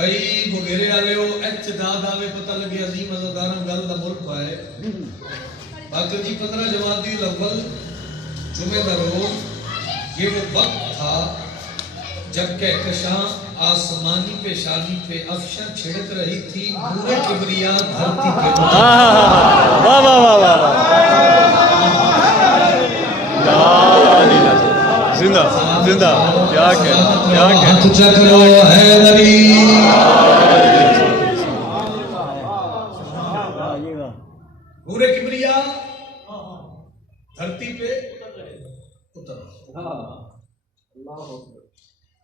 بھائی بغیرے والے ہو اعتداد آوے پتہ لگے عظیم عزادارم گل دا ملک پائے باقی جی 15 جمادی الاول جمعہ دا روز یہ وہ وقت تھا جب کہکشاں آسمانی پیشانی پہ افشاں چھڑک رہی تھی نور کبریا دھرتی کے واہ واہ واہ واہ زندہ زندہ کیا ہاتھ چکرو حیدری نور کبریا دھرتی پہ اتر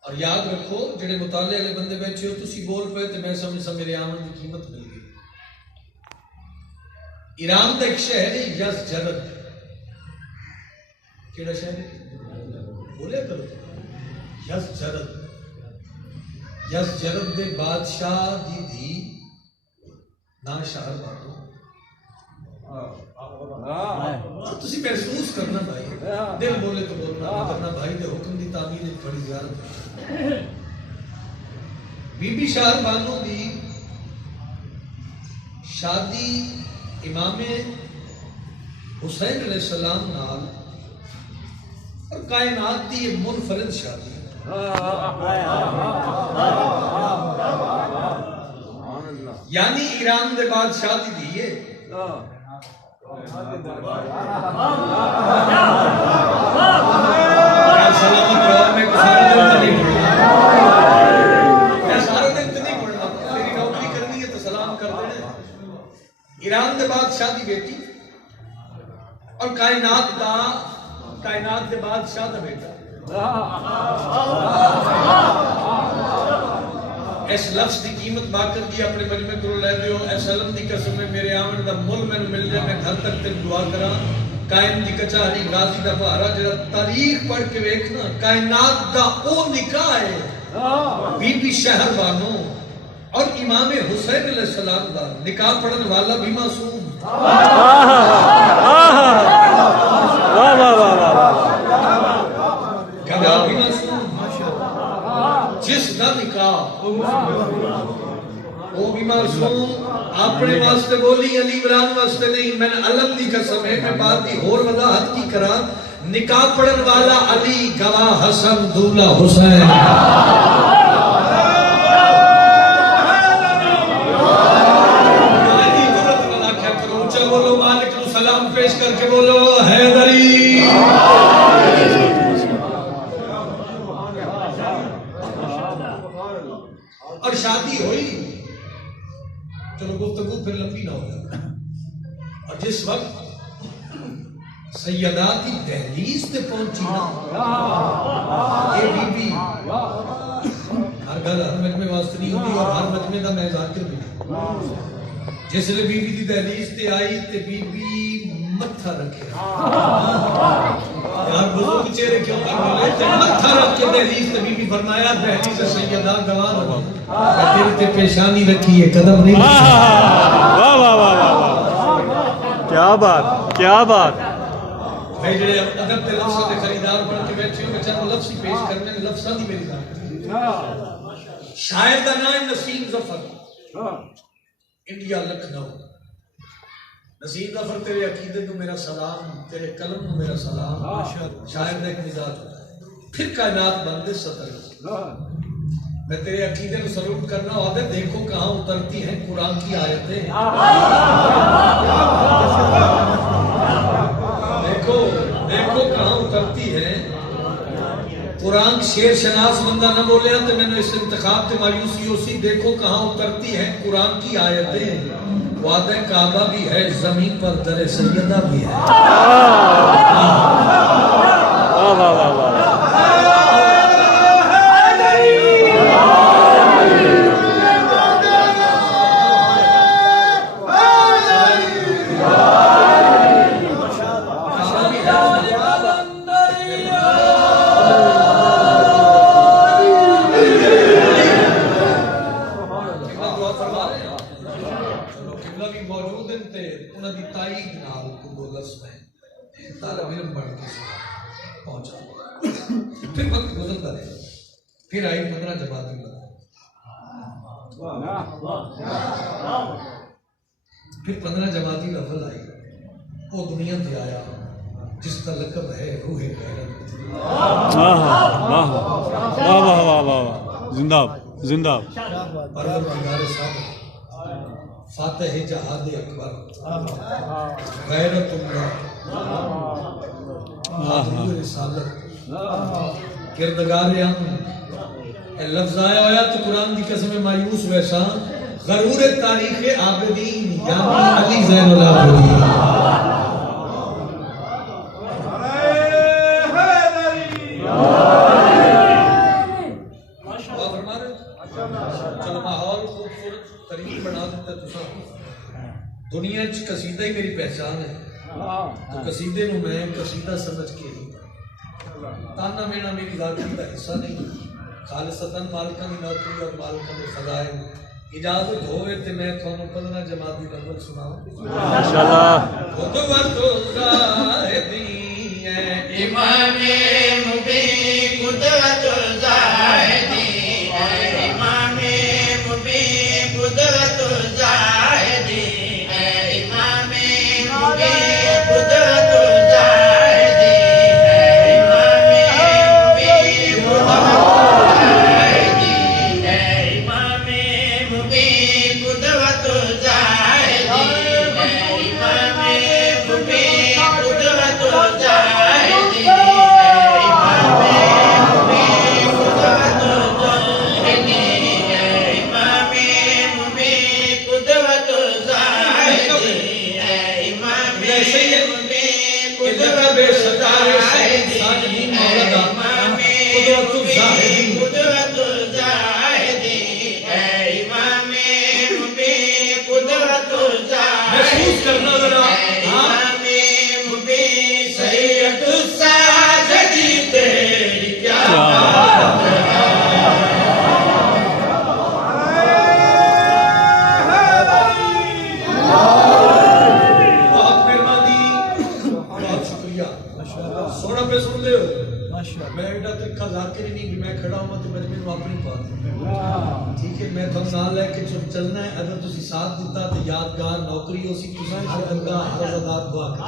اور یاد رکھو جڑے مطالعے والے بندے بیٹھے ہو تسی بول پے تو میں سمجھا میرے آمن کی قیمت مل گئی. ایران دا ایک شہر ہے یزجرد. کیڑا شہر ہے بولے کرو یزجرد. یزجرد دے بادشاہ دی تھی نا شہر باتو تسی محسوس کرنا بھائی دل بولے تو بولنا کرنا بھائی دے حکم دی تعمیر ایک بڑی زیارت. بی بی شاہر بانو دی شادی امام حسین علیہ السلام نال اور کائنات دی یہ منفرد شادی یعنی ایران دے بعد شادی دیئے سلامت رہو میں سارا دن تو نہیں پڑھنا میں سارا دن تو نہیں پڑھنا میری نوکری کرنی ہے تو سلام کر دینا. ایران دے بعد شادی بیٹی اور کائنات دے بعد شاہ دا بیٹا. اس لفظ دی قیمت باقر دی اپنے مجمع کرو لے دیو. اے سلم دی قسم میں میرے آمن دا مل میں مل جائے میں گھر تک تک دعا کرا. قائم دی کچھاری غازی دا بہارا جڑا تاریخ پڑھ کے ویکھنا کائنات دا او نکاح ہے بی بی شہر بانو اور امام حسین علیہ السلام دا نکاح پڑھن والا بھی معصوم. گواہ بھی معصوم جس دا نکاح وہ بھی معصوم. اپنے واسطے بولی علی عمران واسطے نہیں میں نے علم دی قسم ہے میں بات دی اور وضاحت کی کرا. نکاح پڑھن والا علی گواہ حسن دولہ حسین. اونچا بولو مالک کو سلام پیش کر کے بولو حیدری. اور شادی ہوئی چلو گفتگو پھر لمبی نہ ہوگا. اور جس وقت سیدہ کی دہلیز تے پہنچی نا یہ بی بی ہر گل ہر مجمع واسطے نہیں ہوتی اور ہر مجمع دا میں ذاکر بھی جس لئے بی بی دی دہلیز تے آئی تے بی بی متھا رکھے یار بزرگ چہرے کیوں کر بولے تے متھا رکھ کے دہلیز تے بی بی فرمایا دہلیز سیدہ گواہ رہا دل تے پیشانی رکھی ہے قدم نہیں واہ واہ واہ کیا بات کیا بات. بھائی جڑے ادب تے لفظاں دے خریدار بن کے بیٹھے ہو میں چاہوں لفظ ہی پیش کرنے لفظاں دی میری ذات. شاعر دا نام نسیم ظفر انڈیا لکھنؤ. نسیم ظفر تیرے عقیدے کو میرا سلام تیرے قلم کو میرا سلام. شاعر دا ایک مزاج ہوتا ہے پھر کائنات بندے سطر میں تیرے عقیدے کو سلوٹ کرنا ہوتا ہے. دیکھو کہاں اترتی ہیں قرآن کی آیتیں. دیکھو کہاں اترتی ہے قرآن. شیر شناس بندہ نہ بولے تو میں نے اس انتخاب تے مایوسی ہوسی. دیکھو کہاں اترتی ہے قرآن کی آیتیں. وعدہ کعبہ بھی ہے زمین پر در سیدہ بھی ہے. واہ واہ واہ واہ پھر وقت گزرتا رہے. پھر آئی 15 جمادی الاول. پھر 15 جماعتی لفظ آئی، وہ دنیا سے آیا جس کا لقب ہے روح غیرت۔ واہ واہ واہ واہ واہ واہ، زندہ زندہ۔ پروردگار صاحب فاتح جہاد اکبر، غیرت اللہ، حافظ رسالت، کردگار عام۔ اے لفظ آیا ہوا تو قرآن دی قسم مایوس ویسا غرور تاریخ عابدین یعنی علی زین العابدین۔ چلو ماحول خوبصورت ترین بنا دیتا تسا، دنیا چ قصیدہ ہی میری پہچان ہے، تو قصیدے نو میں قصیدہ سمجھ کے ہی تانا مینا میری ذاتی کا حصہ نہیں، خالصتاً مالکاں دی نوکری اور مالکاں دے فضائل۔ اجازت ہوئے تے میں تھانوں 15 جماعتی لفظ سناؤں۔ ماشاءاللہ۔ قدوۃ الزاہدین امام مبین قدوۃ الزاہدین، امام مبین قدوۃ الزاہدین، امام مبین قدوۃ الزاہدین، امام مبین قدوۃ الزاہدین، امام مبین قدوۃ الزاہدین، امام مبین قدوۃ الزاہدین، امام مبین قدوۃ الزاہدین، امام مبین قدوۃ الزاہدین، ساجدین مولا قدوۃ الزاہدین۔ قدوۃ الزاہدین، امام مبین قدوۃ الزاہدین، محسوس کرنا ذرا، امام مبین سید الساجدین، تیری کیا بات ہے۔ بہت مہربانی، بہت شکریہ۔ سونا پہ سن لے ہو، میں ایڈا ترکھا ذاکر ہی نہیں کہ میں کھڑا ہوں تو مجھے میرے اپنی بات، ٹھیک ہے؟ میں تھوڑا نال لے کے چلنا ہے، اگر تسی ساتھ دیتا تو یادگار نوکری ہو سی، تسی ہر بندہ ہر عزادار دعا کر،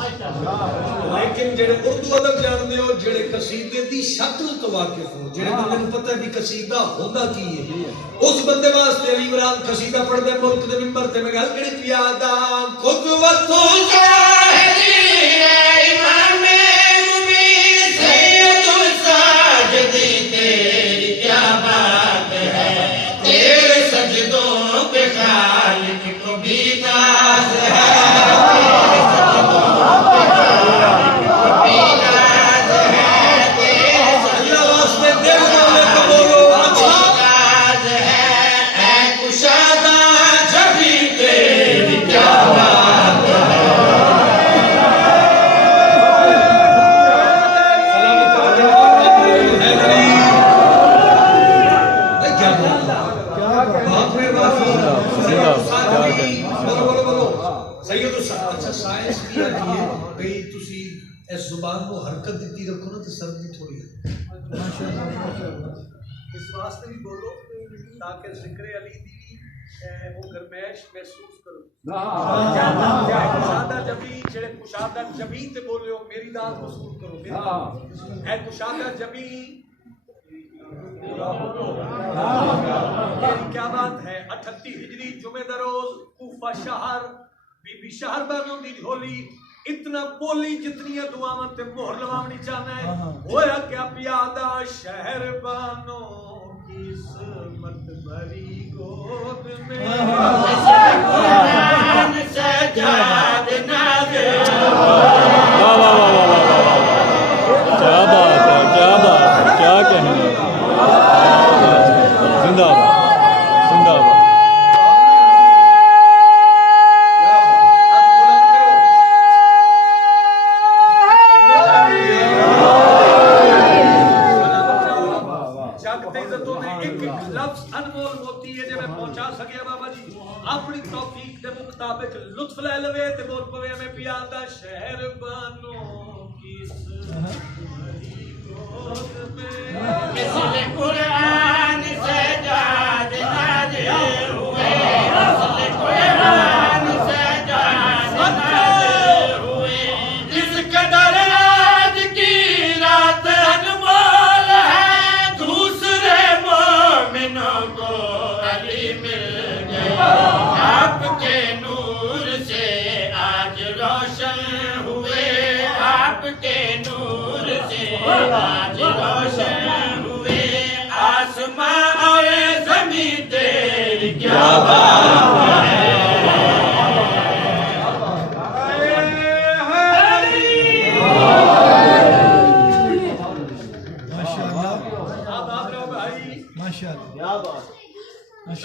لیکن جڑے اردو ادب جانتے ہو، جڑے قصیدے دی شکل تو واقف ہو، جڑے بندے نوں پتہ ہے بھی قصیدہ ہوندا کی ہے، اس بندے واسطے علی عمران قصیدہ پڑھ دے ملک دے منبر تے میں گل کری پیادا قدوۃ الزاہدین، امام مبین سید الساجدین، تیری کیا بات ہے، تیرے سجدوں پہ خالق کو بھی ناز ہے، تیرے سجدوں پہ خالق کو بھی ناز ہے، تیرے اللہ واسطے دل والے کو بولو اچھا ناز ہے، اے کشادہ جبیں تیری کیا بات ہے۔ اچھا سائنس کی آتی ہے بھئی تسی اس زبان کو حرکت دیتی رکھو نا تو سردی تھوڑی ہے، اس واسطے بھی بولو تاکہ ذکر علی دی وہ گرمائش محسوس کرو۔ کشادہ جبی جڑے کشادہ جبی تے بولے ہو میری داد وصول کرو، اے کشادہ جبی میری کیا بات ہے۔ 38 ہجری جمعہ دا روز کوفہ شہر بی بی شہر بانوں دی جھولی اتنا بولی جتنی دعاواں تے مہر لواونی چاہنا ہے، ہویا کیا پیادہ شہر بانوں کی سمت بھری گود میں قرآن سجاد نازل، واہ واہ واہ واہ واہ، کیا بات ہے، کیا بات ہے، کیا کہنے، زندہ باد زندہ باد۔ لفظ انمول موتی ہے جے میں پہنچا سکیا بابا جی اپنی توفیق دے مطابق لطف لے لوے تے بول پوے میں پیادا شہر بانوں کی سمری گود میں مثل قرآن سجاد نازل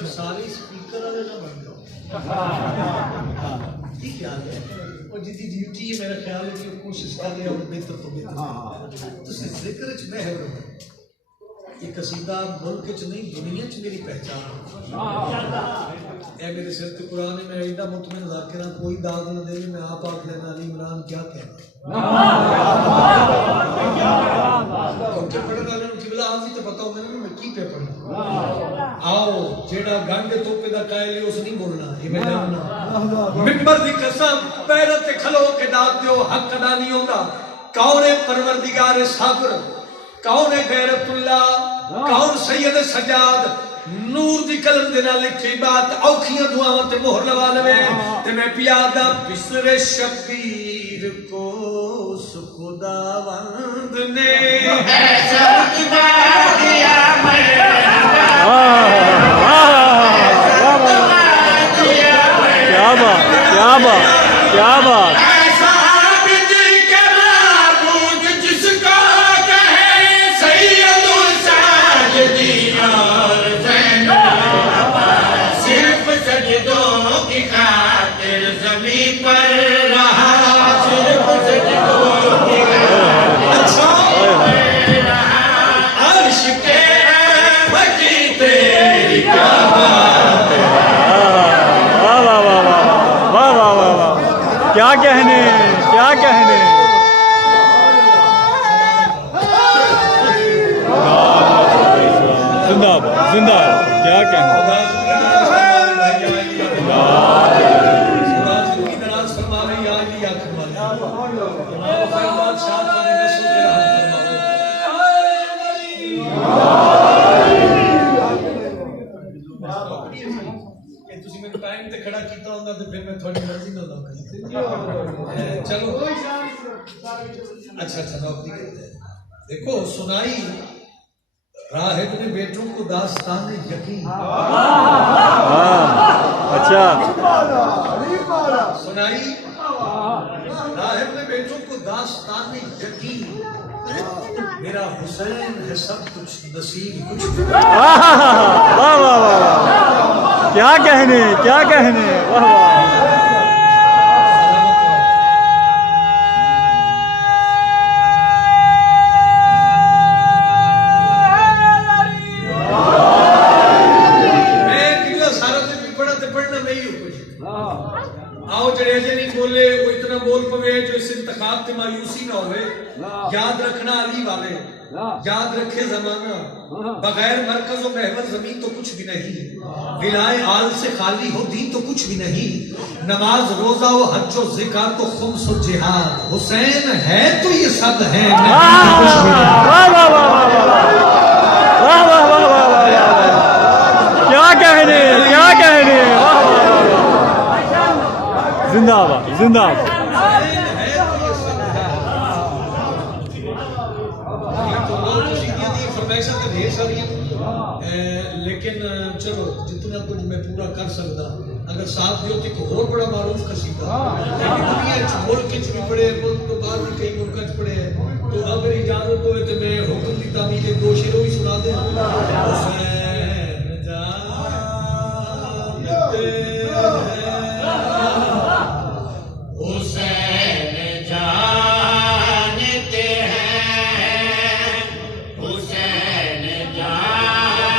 سارے سپیکر والے نہ بن جاؤ ٹھیک ہے اور جتنی ڈیوٹی ہے میرا خیال ہے کہ وہ کوشش کر رہے ہیں بہتر تو بہتر تو ذکر چ میں ہے یہ قصیدہ ملک چ نہیں دنیا چ میری پہچان اے میرے سر تے قرآن ہے میں ایڈا مطمئن ذاکرہ کوئی داد نہ دے میں آپ آکھ لینا علی عمران کیا کہنا کیونکہ پڑھنے والے کو قبلہ حافظ تو پتہ ہوگا میں کی پہ پڑھوں آؤ جیڑا گنڈ توپے دا قائل ہے اس نہیں بولنا یہ میں جاننا ممبر دی قسم پیروں تے کھلو کے داد دیو حق ادا نہیں ہوتا کون ہے پروردگار صبر کون ہے غیرت اللہ کون سید سجاد نور دی قلم دے نال لکھی بات اوکھیاں دعاواں تے مہر لوا لوے تے میں پیادا بسر شبیر کو خداوند نے ایسا خدا دیا کیا بات کیا بات کیا بات ایسا عابد کے معبود جس کو کہے سید الساجدین اور زین العباد صرف سجدوں کی خاطر زمین پر رہا صرف سجدوں کی خاطر رہا عرش کے بچی تیری کیا بات ہے واہ واہ واہ واہ واہ واہ واہ واہ کیا کہنے کیا کہنے زندہ باد زندہ باد کیا کہنے چلو اچھا اچھا نوکری کرتے ہیں دیکھو سنائی راہب نے بیٹوں کو داستان یقین اچھا سنائی راہب نے بیٹوں کو داستان یقین میرا حسین ہے سب کچھ نصیب کچھ واہ واہ واہ واہ کیا کہنے کیا کہنے واہ واہ مایوسی نہ ہوئے یاد رکھنا علی والے یاد رکھے زمانہ بغیر مرکز و محور زمین تو کچھ بھی نہیں ولائے آل سے خالی ہو دین تو کچھ بھی نہیں نماز روزہ و حج و ذکر تو خمس و جہاد حسین ہے تو یہ سب ہے کیا کہنے کیا کہنے زندہ باد زندہ باد لیکن چلو جتنا کچھ میں پورا کر سکتا اگر ساتھ دیو تو ایک اور بڑا معروف قصیدہ دنیا ملک چ بھی پڑے ملک تو باہر بھی کئی ملک چ پڑے تو اگر اجازت ہوئے تو میں حکم کی تعمیل دو شعروں بھی سنا دیں حسین جانتے ہیں حسین جانتے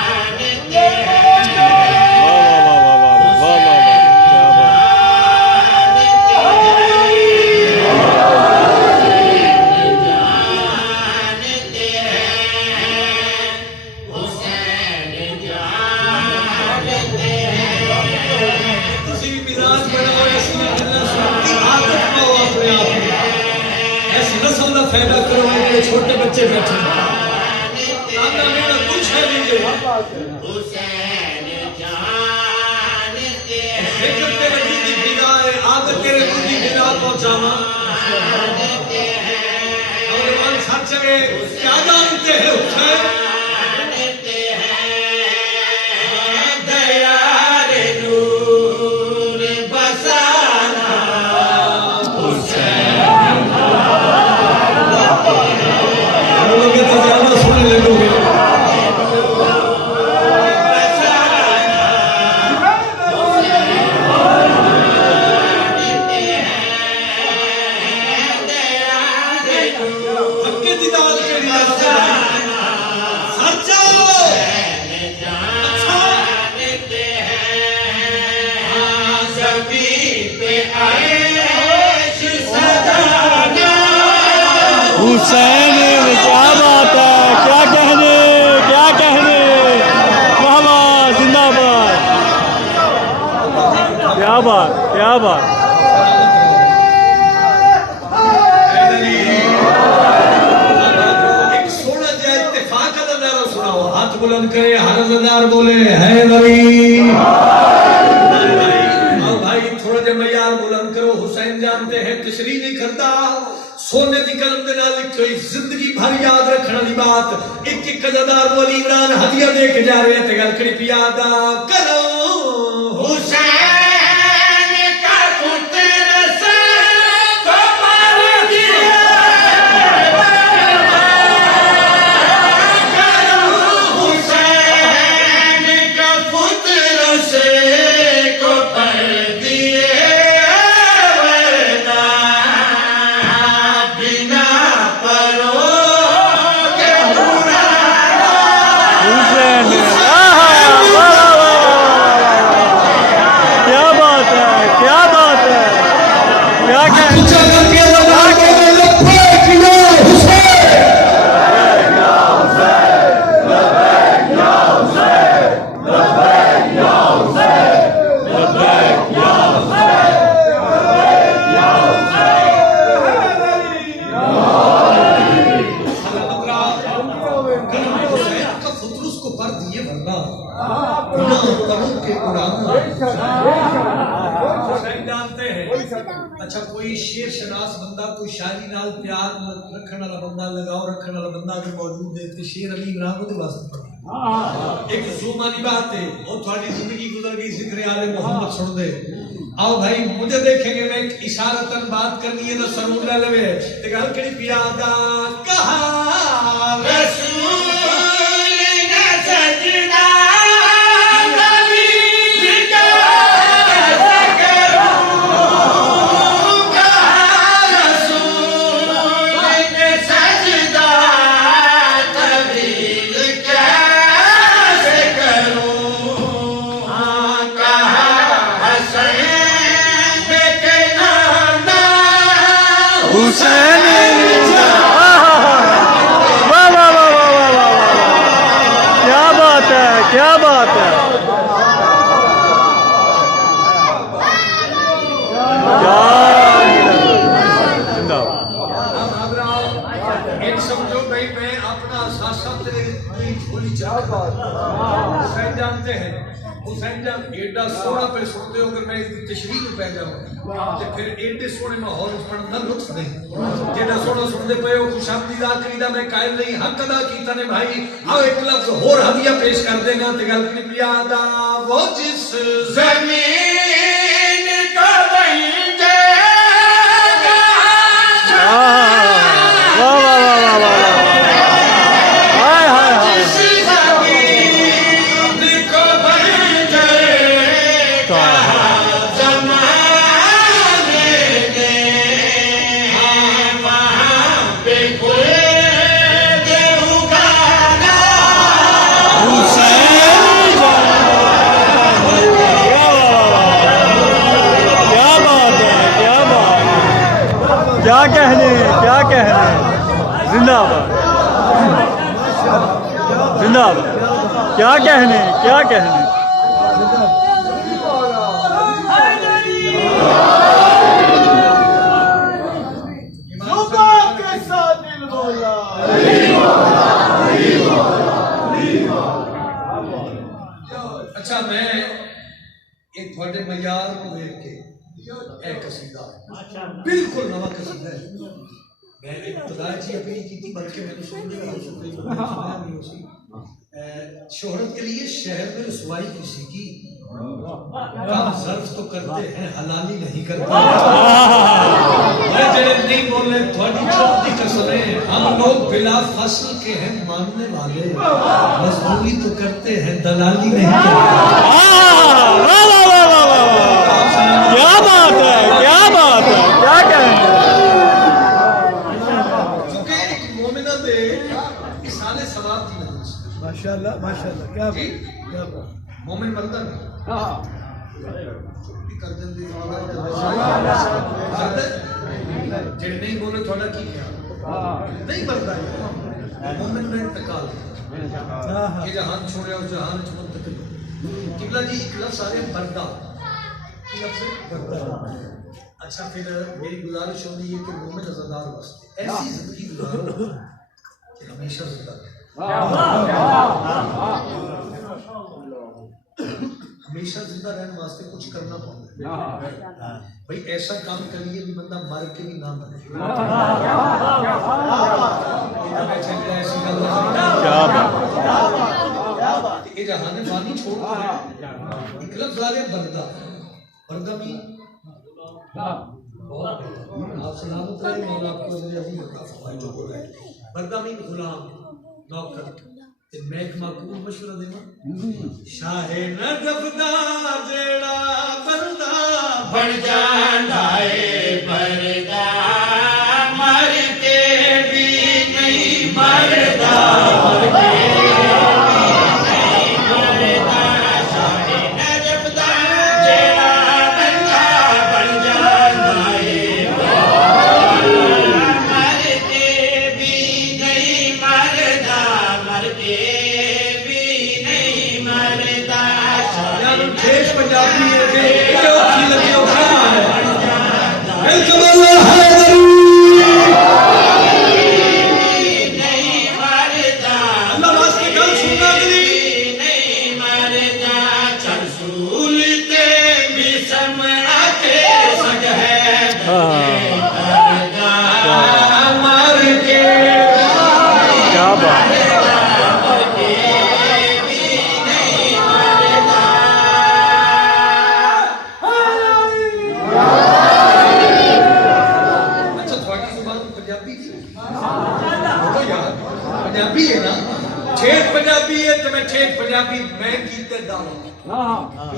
فائدہ کرو میرے چھوٹے بچے بیٹھے آنا میرا کچھ ہے نہیں حسین جانتے فکر تیرے دل کی بدا ہے عادت تیرے دل کی بدا پہنچانا اور ایمان ساتھ چلے کیا جانتے ہیں حسین دیار نور بسانا حسین لوگے تو زیادہ سننے لگو گے حسین کیا بات ہے، کیا کہنے، کیا کہنے، واہ واہ، زندہ باد، کیا بات، کیا بات. ایک سونا جا اتفاق کا نظارہ سناؤ، ہاتھ بلند کرے، ہر زدار بولے حیدری. اور بھائی تھوڑا جا معیار بلند کرو. حسین جانتے ہیں تشریح نہیں کرتا، سونے دی قلم دے نال کوئی زندگی بھر یاد رکھنے والی بات. ایک ایک قزادار کو علی عمران ہدیہ دے کے جا رہے ہیں. تے گل کڑی پیادا کرو حسین کا پتر سے کو مار دیا حسین کا پتر سے کو پر دیے ورنہ بنا پرو کے حسین، کیا بات ہے، کیا بات ہے، کیا کہنے. اونچا کر کے لگا کے لبیک یا حسین. حسین کا فطر اس کو پر دیے ورنہ بنا پروں کے اڑانا. حسین جانتے ہیں. اچھا کوئی شیر شناس بندہ، کوئی شاعری نال پیار رکھنے والا بندہ، لگاؤ رکھنے والا بندہ اگر موجود ہے تو شیر علی عمران کو واسطے پڑھنا. ایک زومانی بات ہے، اور تھوڑی زندگی گزر گئی، ذکر آل محمد سن دے. آؤ بھائی مجھے دیکھیں گے، میں ایک اشارتاً بات کرنی ہے تو سرور لے لے. تے گل کڑی پیادا کہا رسول نے سجدہ نبی کا کروں کہا رسول نے سجدہ طویل کیسے کروں کہا حسین کے نانا حسین، واہ واہ واہ واہ واہ واہ، کیا بات ہے، کیا بات ہے، کیا زندہ باد. ایک سمجھو بھائی میں اپنا احساسہ تیرے کھولی چاہتا ہوں. حسین جانتے ہیں، حسین جان ایڈا سونا پہ سنتے ہو، اگر میں اس کی تشریح میں پہ جاؤں تو پھر ایڈے سونے ماحول پڑھنا لطف نہیں. جیڈا سونا سنتے پہ ہو، خوش آمدیدہ کریدہ میں قائل نہیں، حق ادا کیتا نے بھائی. آؤ ایک لفظ اور ہدیہ پیش کر دے گا. تے گل کی پیادا وہ جس زمین کو بنجے گا واہ واہ واہ واہ واہ، ہائے ہائے ہائے، جس زمین کو بنجے گا زمانے نے وہاں پہ خود اگانا حسین کیا بات ہے، کیا بات ہے، کیا کہنے، کیا کہنے، زندہ باد، زندہ باد، کیا کہنے، کیا کہنے. اچھا میں ایک تھوڑے معیار کو دیکھ کے اے قصیدہ بالکل نواں قصیدہ ہے. میں ابتدا جی اپیل کی تھی، بلکہ میں نے سن لیا ہو سکتا ہے شہرت کے لیے شہر میں رسوائی کسی کی کام ظرف تو کرتے ہیں، حلالی نہیں کرتے. میں جڑے نہیں بولے تھوڑی چھوٹی قسم ہے، ہم لوگ بلا فصل کے ہیں ماننے والے، مزدوری تو کرتے ہیں دلالی نہیں کرتے. کیا بات ہے، کیا بات ہے، کیا کہیں گے. کیونکہ ایک مومنہ دے اصال ثواب کی وجہ سے ماشاءاللہ ماشاءاللہ، کیا بات، کیا بات. مومن مرتا نہیں ہاں کر دیں جڑے نہیں بولے تھوڑا کی کیا نہیں مرتا مومن میں انتقال یہ جہان چھوڑے اور جہان چ منتقل قبلہ جی ایک لفظ آ رہے ہیں بردہ لفظ بردہ اچھا پھر میری گزارش ہوگی یہ کہ مومن عزادار واسطے ایسی زندگی گزارو کہ ہمیشہ زندہ ہمیشہ زندہ رہنے واسطے کچھ کرنا پڑتا بھائی ایسا کام کریے بھی بندہ مر کے بھی نہ مرے یہ جہان فانی چھوڑ ایک لفظ آ رہے بردہ بردہ بھی آپ سلامت رہے مولا آپ کو عزیز عطا فرمائے جو بول رہے ہیں بردہ میں غلام نوکر میں ایک معقول مشورہ دینا شاہ نجف دا جیڑا بردہ بن جاندا اے بردہ مر کے بھی نہیں مردا مر کے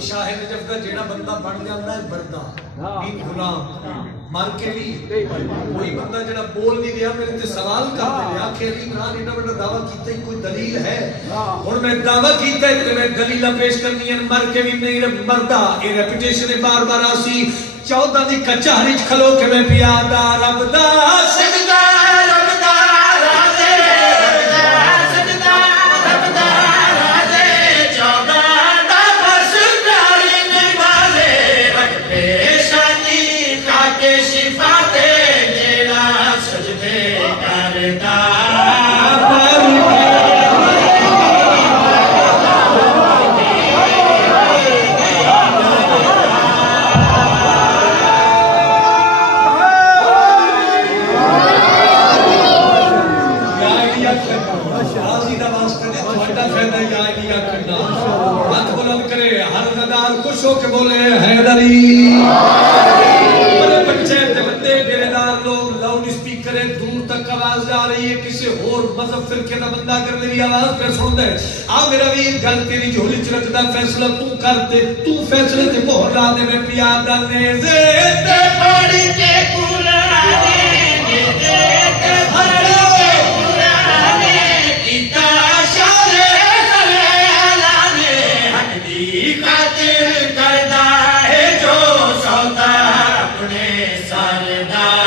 شاہ نجف دا جیڑا بندہ بن جاتا ہے بردہ این غلام مر کے بھی کوئی بندہ جڑا بول نہیں دیا میرے تے سوال کر دیا کہ علی عمران ایڈا بڑا دعویٰ کیتا ہے کوئی دلیل ہے اور میں دعویٰ کیتا ہے تو میں دلیلہ پیش کرنی ہے مر کے بھی نہیں مردہ یہ ریپیٹیشن بار بار آسی 14 دی کچہری کھلو کے میں پیادا رب دا سجدہ رب دا رازے سجدہ رب دا رازے 14 کے بولے حیدری بڑے بچے بندے بیدار لوگ لاؤڈ اسپیکر دور تک آواز جا رہی ہے کسی اور مذہب فرقے کا بندہ اگر میری آواز پہ سن دے آ میرا ویر گل تیری جھولی چ رکھدا فیصلہ تو کر دے تو فیصلے تے مہر لا دے میں پیا دانے زے تے پڑھ کے قرآن تے پڑھ کے قرآن کیتا شان اعلان حق دی خاطر کردا ہے جو سودا اپنے سردار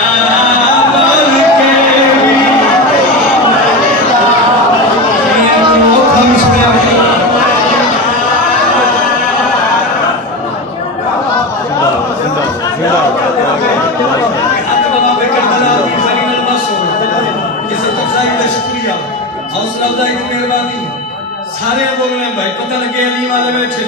حوصلہ افزائی کی مہربانی سارے بول رہے ہیں بھائی پتہ لگے علی والے بیٹھے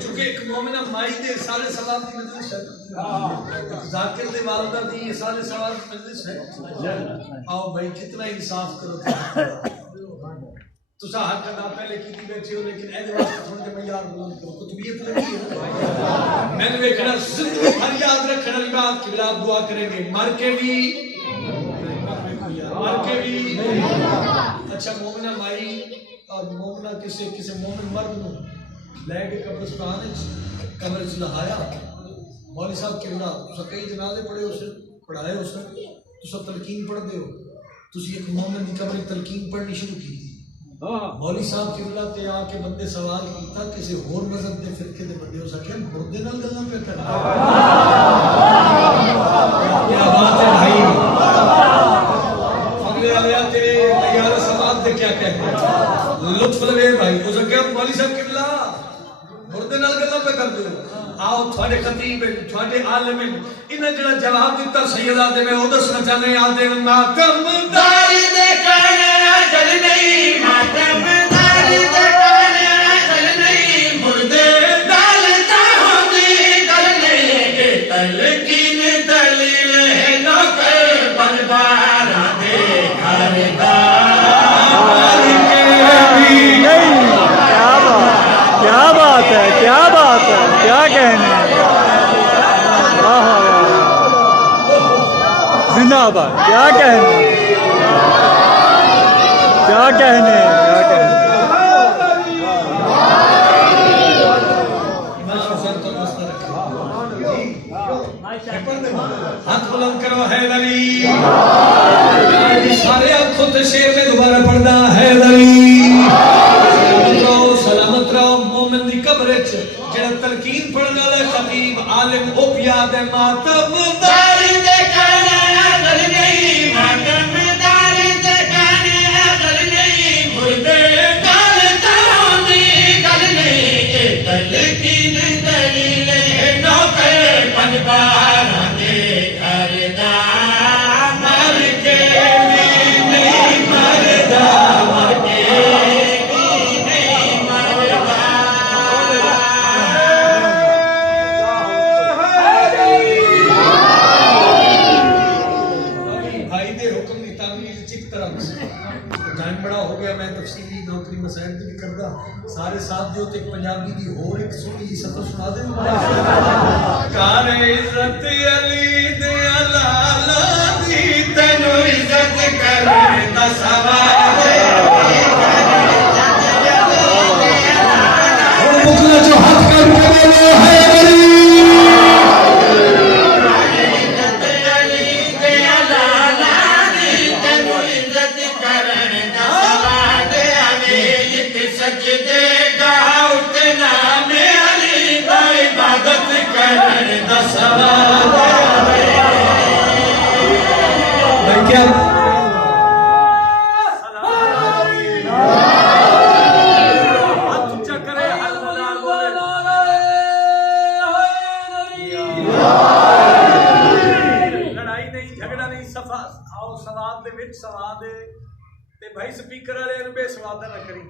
چونکہ ایک مومنہ مائی دے سارے ثواب کی مجلس ہے ذاکر دے والدہ دی سارے ثواب کی مجلس ہے آؤ بھائی کتنا انصاف کرو تسا حق کا نام پہلے کی بیٹھے ہو لیکن اہل واسطہ سن کے میں یار بلند کرو کتبیت لگی ہے میں نے دیکھنا زندگی بھر یاد رکھنے والی بات کہ آپ دعا کریں گے مر کے بھی اچھا مومنہ مائی اور مومنہ کسی مومن مرد نو لے کے قبرستان قبر چ لہایا مولوی صاحب کہنا تسا کئی جنازے پڑھے ہو سر پڑھائے ہو سر تسا تلقین پڑھ دے ہو تسی ایک مومن دی قبر تلقین پڑھنی شروع کی مولوی صاحب قبلہ تے آ کے بندے سوال کیتا کسی اور مذہب دے فرقے دے بندے ہو سکے مردے نال گلاں پہ کرنا کیا بات ہے بھائی فضلے علیہ تیرے یار سماعت دے کیا کہتے ہیں لطف لوے بھائی ہو سکے مولوی صاحب قبلہ مردے نال گلاں پہ کر دو آؤ تھوڑے خطیب تھوڑے عالم انہیں جڑا جواب دیتا سیدہ دے میں او دسنا چاہنے آدھے ماتم داری دے کہنے اجل نہیں ماتم داری دے کہنے اجل نہیں مردے ڈالتا ہوندی گل نہیں تلقین دلیل ہے نہ کہ بلبارا دے گھردار کیا بات ہے کیا بات ہے کیا کہنے زندہ باد کیا کہنے کیا کہنے کیا کہنے ہاتھ بلند کرو حیدری سارے آنکھوں تے شیر میں دوبارہ پڑھنا حیدری سلامت رہو مومن دی قبر وچ جڑا تلقین پڑھن والا خطیب عالم او یاد ہے ماتم داری دے کہنے اجل نہیں ماتم داری دے کہنے اجل نہیں مردے ڈالتا ہوندی گل نہیں تلقین دلیل ہے نو کہ پنجبار دے گھردار مر کے بھی نہیں مردا مر کے بڑا ہو گیا میں تفصیلی نوکری مسائل بھی کردا سارے ساتھ جو تے پنجابی دی اور ایک سونی جی سفر سنا دے کار عزت علی دے لالا دی تینو عزت کرے دا سوال اور بکلا جو ہاتھ کر کے بولو ہے بھائی سپیکر والے بے سواد نہ کری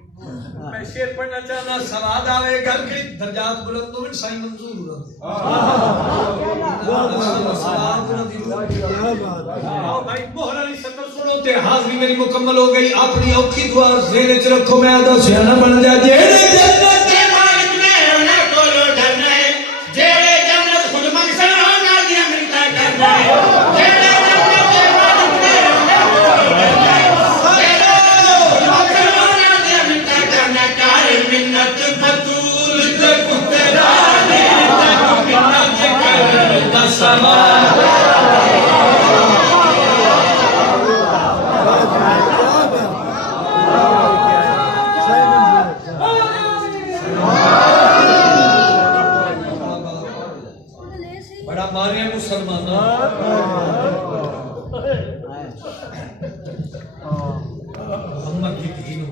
میں شعر پڑھنا چاہنا سواد آوے گل کے درجات بلند ہوئے سائی منظور ہو بھائی موہر علی سفر سنو تے حاضری میری مکمل ہو گئی اپنی اوکھی دعا ذہن وچ رکھو میں آدھا سیانا بن جا جیڑے جنت کے مالک نے انہاں کولو ڈرنا ہے جیڑے جنت خود منگسن انہاں دی منتا کرنا ہے جیڑے جنت کے مالک نے انہاں کولو ڈرنا ہے منت بطول تے پترانی تے منت کر دا سوال بڑا مارے مسلمانوں محمد کی دین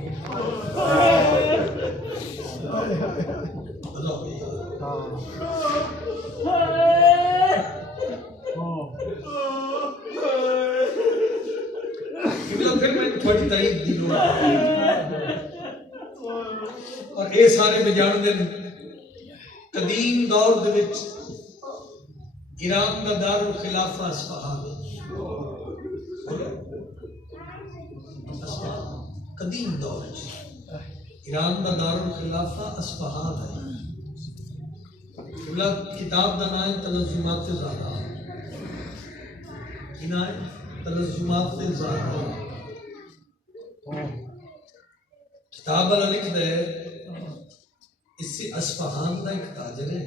پھر میں تھوڑی تائید دی لوں اور اے سارے بجان دن قدیم دور دے وچ ایران دا دار الخلافہ اصفہان قدیم دور ایران دا دار الخلافہ اصفہان ہے کتاب دا نام ہے تلزمات زہرا کی نام ہے تلزمات زہرا کتاب والا لکھ دے اس سے اصفہان دا ایک تاجر ہے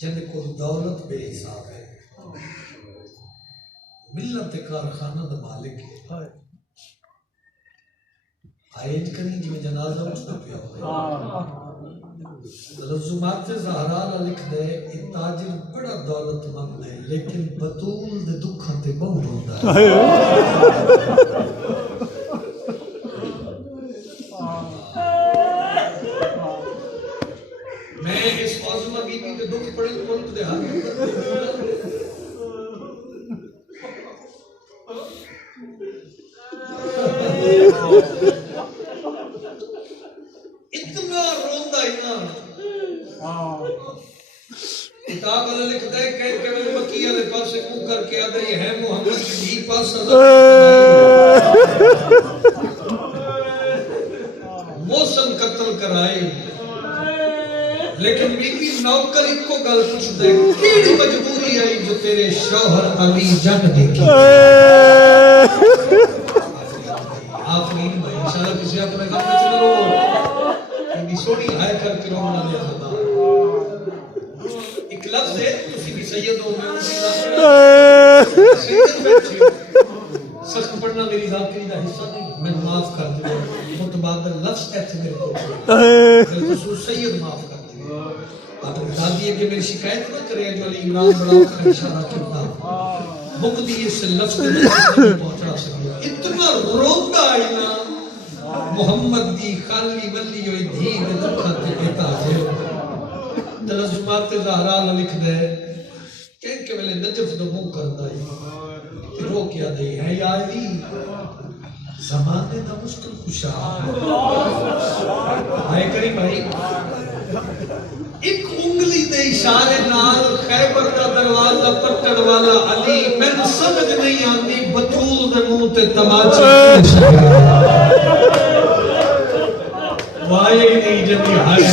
جن کو دولت بے حساب ہے ملت کارخانہ دا مالک ہے آئیج کریں جی میں جنازہ اٹھنا پیا ہوئے رزومات زہرا لکھ دے یہ تاجر بڑا دولت مند ہے لیکن بطول دے دکھاں تے بہت ہوتا ہے میں اس موضوع بی بی کے دکھ پڑے تو ملک دے حق اتنا روندہ اتنا کتاب اللہ لکھ دے کہ میں مکیہ دے پاس منہ کر کے آدھے یہ ہے محمد کی بھی پاس موسم قتل کرائے لیکن بی بی نوکر ایک کو گل پوچھ دے کیڑی مجبوری آئی جو تیرے شوہر علی جنگ دیکھی آفرین بھائی انشاءاللہ کسی اپنے گھر میں چلو انہی سوڑی آئے کر کے رومنا لیا خدا ایک لفظ ہے کسی بھی سید ہو میں اسی لفظ سید بیٹھے سخت پڑھنا میری ذاتری دا حصہ نہیں میں معاف کر دے متبادل لفظ کہتے میرے کو خصوص سید معاف کر دے آپ نے بتا دیئے کہ میری شکایت نہ کرے جو علی عمران بڑا کا اشارہ کرتا مقدی اس لفظ کے لئے پہنچا سکے اتنا روندہ آئینا محمد دی خالی ولی ہوئی دھین دکھا تے بیتا ہے ترجمات زہرا لکھ دے کہیں کہ میں نجف دو منہ کرتا ہے کہ رو کیا دے ہے یا علی زمانے دا مشکل خوشا آئے کریم بھائی ایک انگلی دے اشارے نال خیبر دا دروازہ پٹڑ والا علی میں سمجھ نہیں آتی بطول دے منہ تے تماچے وائے نہیں جبی ہائی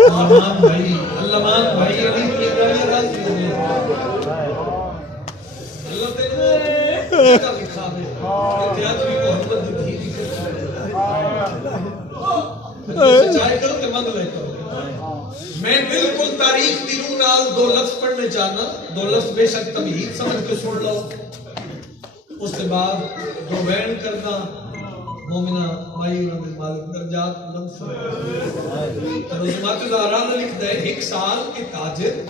علمان بھائی علمان بھائی علی کی گالی راضی ہو گئی اللہ تیرے کا لکھا ہے اتیاج بھی محمد دی بھی چاہے کرو کہ مند لے کرو میں بالکل تاریخ دی روح نال دو لفظ پڑھنے چاہنا دو لفظ بے شک تمہید سمجھ کے سن لو اس کے بعد دو بیان کرنا مومنہ مائی رحمت مالک درجات لمس ترجمات زہرا لکھ دے ایک سال کے تاجر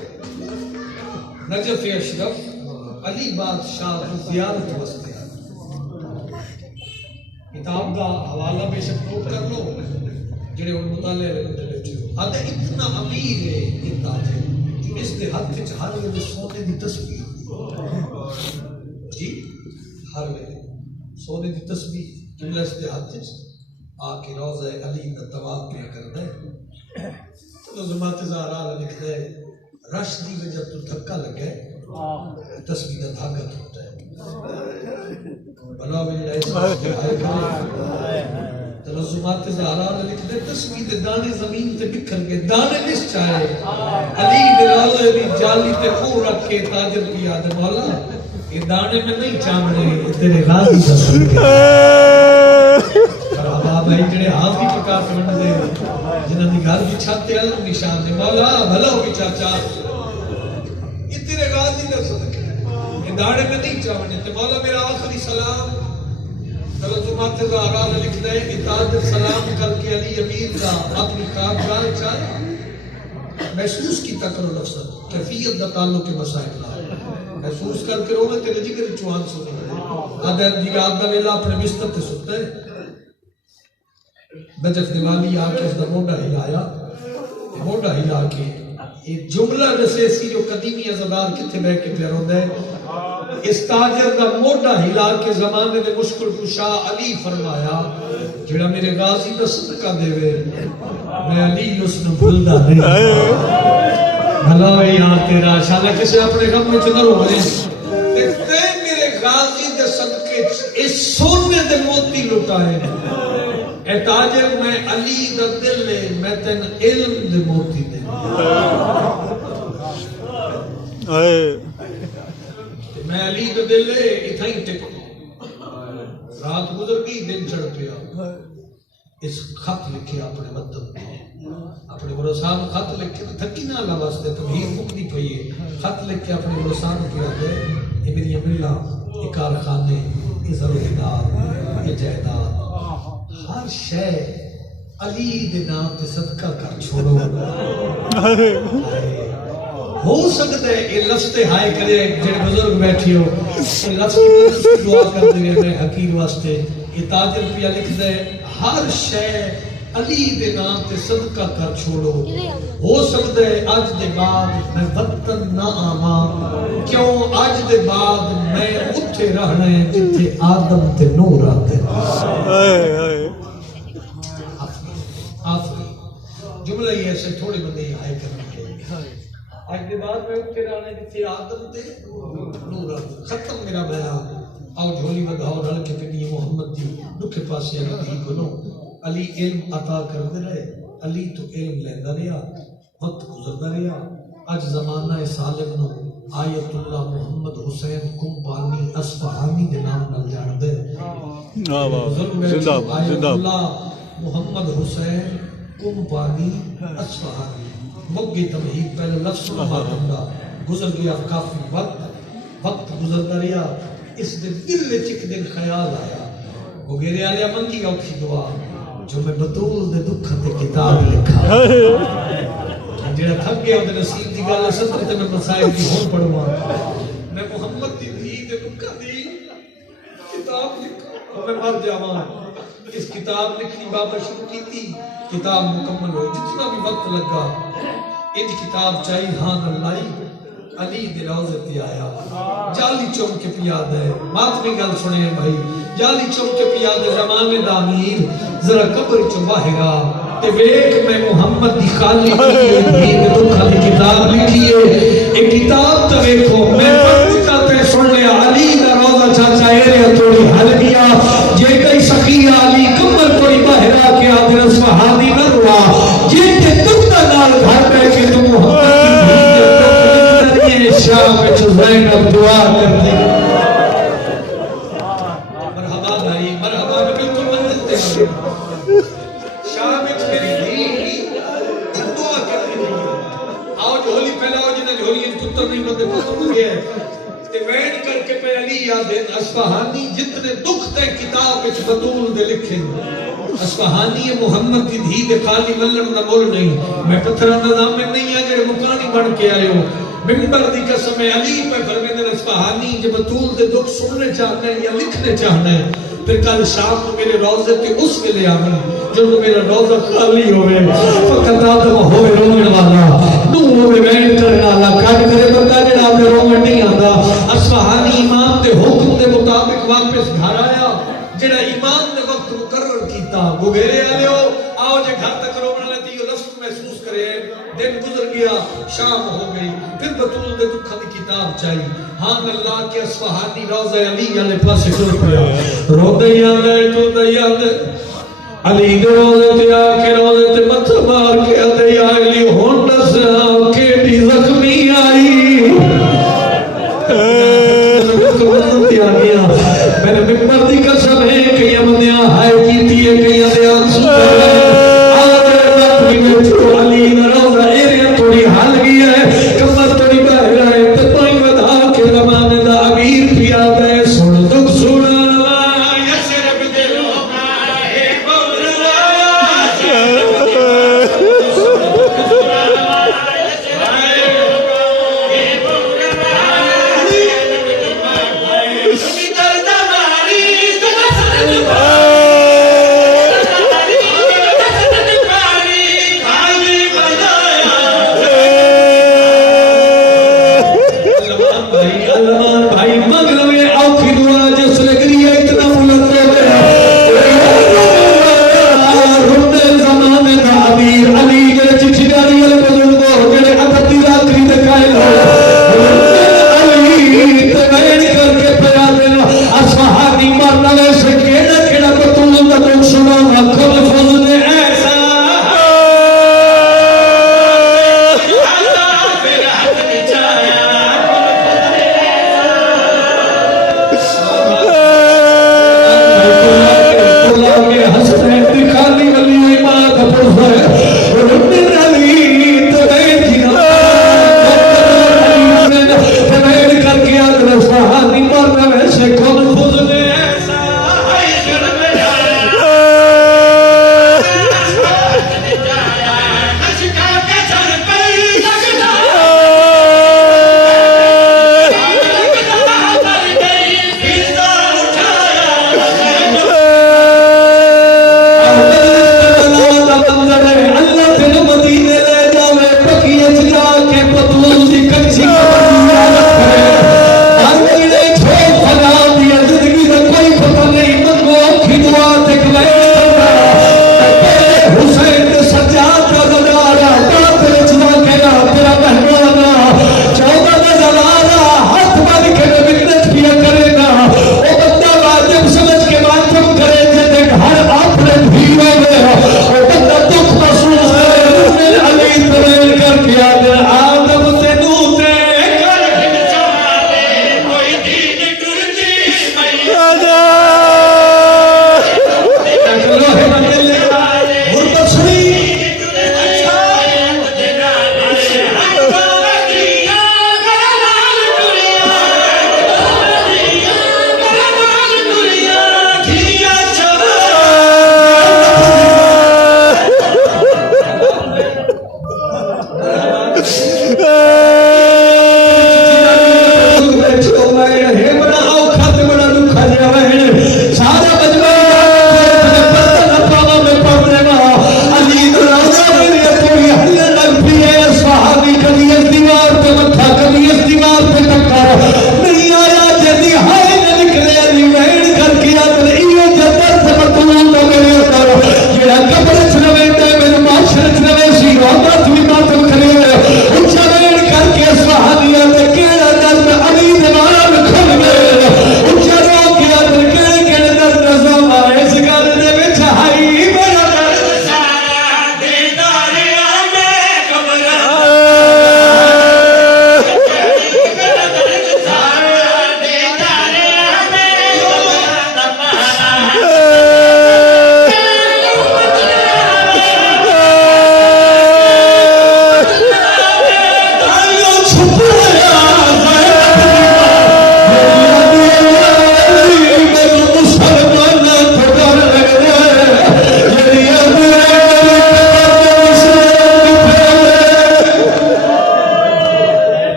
نجف اشرف علی بادشاہ زیارت وستے کتاب دا حوالہ بے شک نوٹ کر لو جڑے ان مطالعے لے بندے بیٹھے ہو آدھے اتنا امیر ہے یہ تاجر کہ اس دے ہاتھ وچ ہر ویلے سونے دی تسبیح جی ہر ویلے سونے دی تسبیح جملہ اس دے ہاتھ وچ آ کے روضہ علی دا طواف پہ کردا ہے تو زمات زہرا لکھ دے رش دی وجہ تو دھکا لگے تسبیح دا دھاگا ٹوٹا ہے بلا ویلے ایسا ترجمات زہرا لکھ دے تسبیح دے دانے زمین تے بکھر گئے دانے نس چاہے علی دلالہ بھی جالی تے خون رکھ کے تاجر کی یاد مولا یہ دانے میں نہیں چامنے تیرے غازی کا صدقہ بابا بھائی جڑے ہاتھ بھی پکا کے بن دے جنہاں دی گھر دی چھت تے علم نشان دے مولا بھلا ہو چاچا یہ تیرے غازی کا صدقہ یہ دانے میں نہیں چامنے تے مولا میرا آخری سلام ترجمات زہرا لکھ دے اتاج سلام کر کے علی امیر کا اپنی کارگاہ چاہے محسوس کی تکر لفظ کیفیت دا تعلق کے مسائل محسوس کر کے رونے تیرے جگر چوہان سنے آدھے دی رات دا ویلا اپنے بستر تے سکتے نجف دیوالی آکے اس دا موڈا ہلایا موڈا ہلا کے ایک جملہ جیسے اسی جو قدیمی ازادار کتے بے کے پیاروں دے اس تاجر دا موڈا ہلا کے زمانے دے مشکل کشا علی فرمایا جڑا میرے غازی دا صدقہ دے وے میں علی اس نے بھولدا نہیں بھلا یار تیرا شالا کسے اپنے غم میں چنر ہو گئے دیکھتے میرے غازی دے صدقے اس سونے دے موتی لٹائے اے تاجر میں علی دا دل لے میں تین علم دے موتی دے میں علی دا دل لے اتھائی ٹکو رات گزر گئی دن چڑھ پیا اس خط لکھے اپنے مطلب اپنے گروسان خط لکھے تھکی نہ اللہ واسطے تمہیر مکنی پہیے خط لکھے اپنے گروسان کیا دے یہ میری امرلہ یہ کارخانے یہ ضرورت یہ جائیداد ہر شے علی دے نام تے صدقہ کر چھوڑو ہو سکتا ہے یہ لفظ تے ہائے کرے جڑے بزرگ بیٹھی ہو یہ لفظ کی دعا کر دے میں حقیر واسطے یہ تاجر پیا لکھ دے ہر شے علی دے نام تے صدقہ کر چھوڑو ہو سکتا ہے آج دے بعد میں وطن نہ آواں کیوں آج دے بعد میں اتھے رہنا ہے جتھے آدم تے نور آتے آفری جملہ یہ ایسے تھوڑے بندے ہائے کرنے کے آج کے بعد میں اتھے رہنا جتھے آدم تے نور آتے ختم میرا بیان آؤ جھولی بدھاؤ رل کے پنی محمد دی دکھے پاسے علی دی گنو علی علم عطا کردے رہے علی تو علم لیندہ رہا وقت گزردہ رہا آج زمانہ سالم نو آیت اللہ محمد حسین کمپانی اصفہانی دے نام نل جان دے آیت اللہ محمد حسین کمپانی اصفہانی مگی تمہید پہلے لفظ نہ گزر گیا کافی وقت گزردہ رہا اس دل چک دن خیال آیا وہ گیرے آلیا منگی اوکھی دعا جو میں بطول دے دکھا تے کتاب لکھا جیڑا تھک گیا دے نصیب دی گالے ستر تے میں مسائل دی ہون پڑھوا میں محمد دی دھی دے دکھا دی کتاب لکھا میں مر جاواں اس کتاب لکھنی بابا شروع کی تھی کتاب مکمل ہوئی جتنا بھی وقت لگا ان کتاب چاہی ہاں اللہ علی دے روزے تے آیا جالی چوم کے پیاد ہے ماتمی گل سنے بھائی جالی چوم کے پیاد ہے زمانے دا امیر ذرا قبر چو باہرا تے بیک میں محمد دی خالی دین تو خالی کتاب لکھی ہے ایک کتاب تے دیکھو میں پڑھتا تے سن لیا علی دا روزہ چاچا ایریا توڑی حل گیا جے کئی سخیہ علی قبر کوئی باہرا کے آدھر صحابی نہ روا جے تے دکھتا نال گھر پہ کہ تو محمد دی شام میں زینب دعا کر دی مرحبا بھائی مرحبا بالکل منزل تے شام میں میری دی دعا کر دی آؤ جھولی پھیلاؤ جنہیں جھولی پتر نہیں بندے پتر ہو گیا تے وین کر کے پہ علی یاد اصفہانی جتنے دکھ تے کتاب وچ بطول دے لکھے اصفہانی محمد دی دھی دے خالی ملن دا مول نہیں میں پتھراں دا نام میں نہیں ہے جڑے مکانی بن کے آئے ہو ممبر دی قسم علی پہ فرمیندے اصفہانی جب بطول دے دکھ سننے چاہنے یا لکھنے چاہنے پھر کل شام کو میرے روزے تے اس ویلے آمن جب میرا روزہ خالی ہوئے فقط آدم ہوئے رومن والا نو ہوئے وین کرنے والا کھاڑ کرے بندہ جڑا ہمیں رومن نہیں آتا اصفہانی امام دے حکم دے مطابق واپس گھر آیا جڑا ایمان دے وقت مقرر کیتا وہ گھرے آلے ہو آؤ جے گھر تک رومن لیتی ہو لفظ محسوس کرے دن گزر گیا شام ہو گئی پھر بطول دے دکھا دی کتاب چاہی ہاں اللہ کے اصفہانی روزہ علی علیہ پاسے کر پیا رو دیا دے تو دیا دے علی دے روزے تے آکے روزے تے مت مار کے دیا علی ہونڈ سے آکے زخمی آئی میں نے ممبر دی قسم ہے کہ یہ مدیاں ہائے کیتی ہے کہ یہ دیان سکتا ہے علی روزہ ایریا تھوڑی حل گئی ہے کمر تھوڑی باہر آئے تو پائی بدھا کے زمانے دا امیر پیا دے سن دکھ سنا یسرب دلو ہے بولوا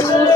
ہے